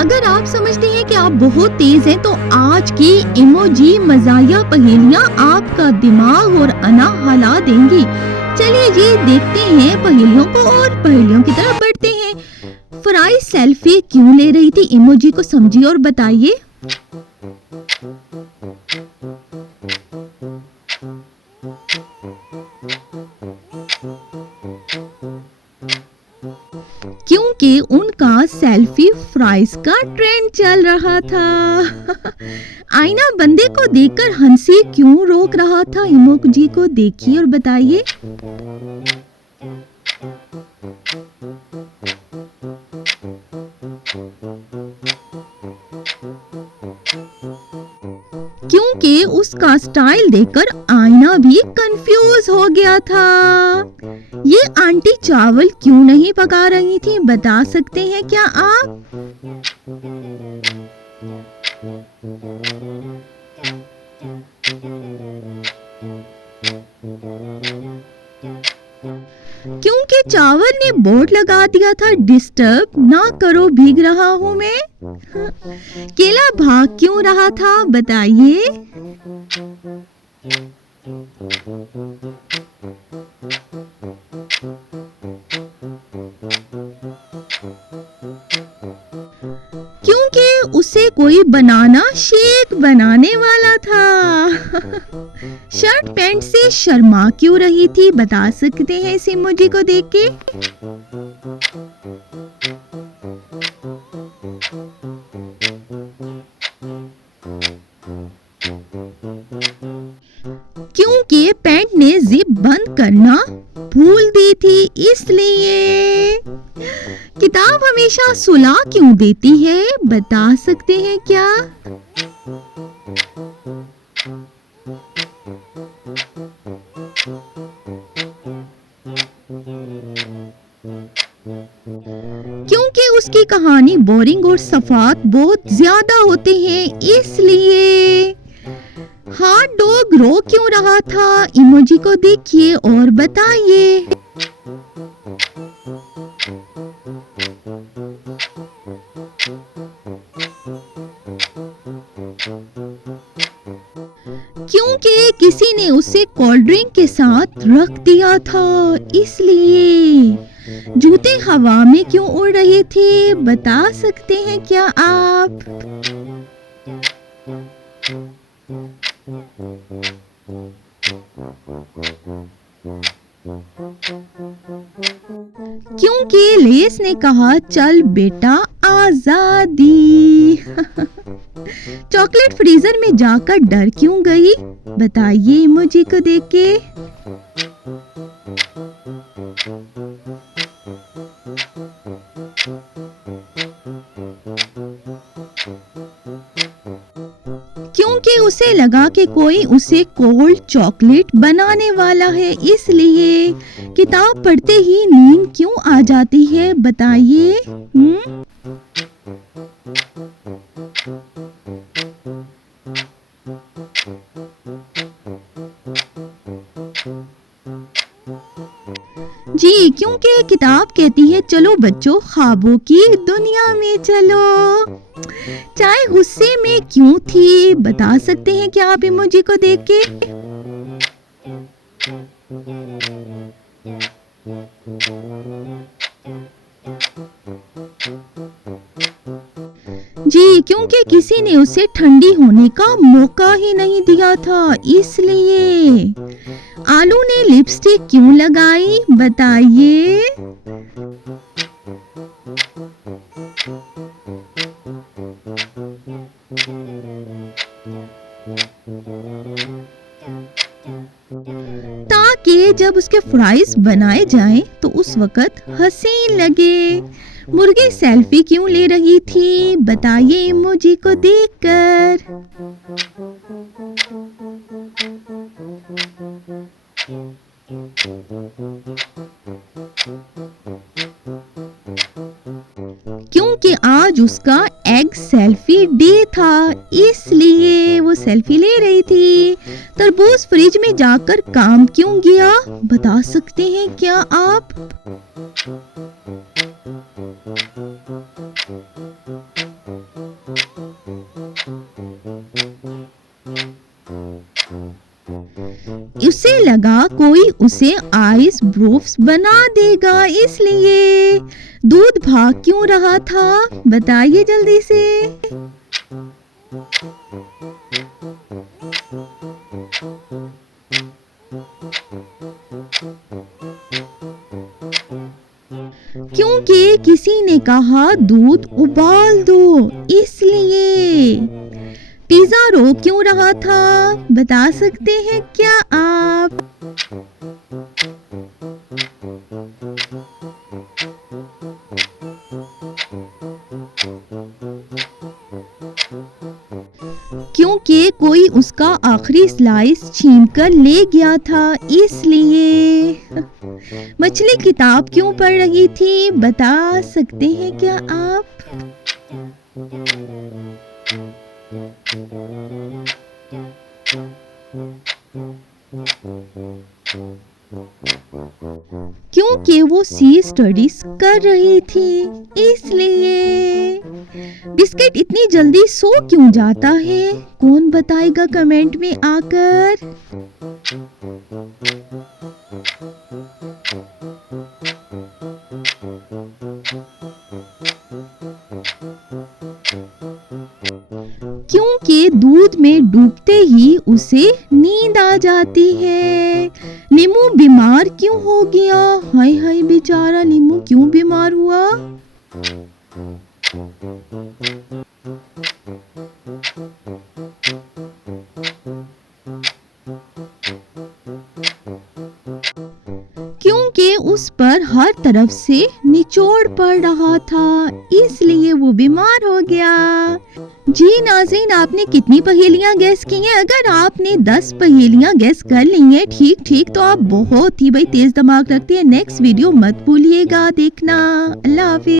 अगर आप समझते हैं कि आप बहुत तेज हैं तो आज की इमोजी मज़ाहिया पहेलियां आपका दिमाग और अना हिला देंगी। चलिए जी देखते हैं पहेलियों को और पहेलियों की तरफ बढ़ते हैं। फ्राई सेल्फी क्यों ले रही थी, इमोजी को समझिए और बताइए। क्योंकि उनका सेल्फी फ्राइज का ट्रेंड चल रहा था। आईना बंदे को देखकर हंसी क्यों रोक रहा था, इमोजी को देखिए और बताइए। क्योंकि उसका स्टाइल देखकर आईना भी कंफ्यूज हो गया था। ये आंटी चावल क्यों नहीं पका रही थी, बता सकते हैं क्या आप? क्योंकि चावल ने बोर्ड लगा दिया था, डिस्टर्ब ना करो भीग रहा हूँ मैं। केला भाग क्यों रहा था, बताइए। क्योंकि उसे कोई बनाना शेक बनाने वाला था। शर्ट पैंट से शर्मा क्यों रही थी, बता सकते हैं इस इमोजी को देख के। क्योंकि पैंट ने जिप बंद करना भूल दी थी, इसलिए। किताब हमेशा सुला क्यों देती है, बता सकते हैं क्या? क्योंकि उसकी कहानी बोरिंग और सफात बहुत ज्यादा होते हैं, इसलिए। हार्ट डॉग रो क्यों रहा था, इमोजी को देखिए और बताइए। क्योंकि किसी ने उसे कोल्ड ड्रिंक के साथ रख दिया था, इसलिए। जूते हवा में क्यों उड़ रहे थे, बता सकते हैं क्या आप? क्योंकि लेस ने कहा चल बेटा आजादी। चॉकलेट फ्रीजर में जाकर डर क्यों गई, बताइए इमोजी को देख के। क्योंकि उसे लगा कि कोई उसे कोल्ड चॉकलेट बनाने वाला है, इसलिए। किताब पढ़ते ही नींद क्यों आ जाती है, बताइए। जी क्योंकि किताब कहती है चलो बच्चों ख्वाबों की दुनिया में चलो। चाय गुस्से में क्यों थी, बता सकते हैं क्या आप इमोजी को देख के। जी क्योंकि किसी ने उसे ठंडी होने का मौका ही नहीं दिया था, इसलिए। आलू ने लिपस्टिक क्यों लगाई, बताइए। ताकि जब उसके फ्राइज बनाए जाएं तो उस वक्त हसीन लगे। मुर्गी सेल्फी क्यों ले रही थी, बताइए इमोजी को देखकर। क्योंकि आज उसका एग सेल्फी डे था, इसलिए वो सेल्फी ले रही थी। तरबूज फ्रिज में जाकर काम क्यों गया, बता सकते हैं क्या आप? उसे लगा कोई उसे आइस ब्रोफ्स बना देगा, इसलिए दूध भाग क्यों रहा था, बताइए जल्दी से। क्योंकि किसी ने कहा दूध उबाल दो, इसलिए। पिज्जा रो क्यों रहा था, बता सकते हैं क्या आप? क्योंकि कोई उसका आखिरी स्लाइस छीनकर ले गया था, इसलिए। मछली किताब क्यों पढ़ रही थी, बता सकते हैं क्या आप? क्योंकि वो सी स्टडीज कर रही थी, इसलिए। बिस्किट इतनी जल्दी सो क्यों जाता है, कौन बताएगा कमेंट में आकर? क्योंकि दूध में डूबते ही उसे नींद आ जाती है। नीमू बीमार क्यों हो गया, हाय हाय बेचारा नीमू क्यों बीमार हुआ? क्योंकि उस पर हर तरफ से निचोड़ पड़ रहा था, इसलिए वो बीमार हो गया। जी नाज़रीन, आपने कितनी पहेलियां गैस की हैं? अगर आपने 10 पहेलियां गैस कर ली हैं ठीक ठीक तो आप बहुत ही भाई तेज दिमाग रखते हैं। नेक्स्ट वीडियो मत भूलिएगा देखना। अल्लाह हाफिज।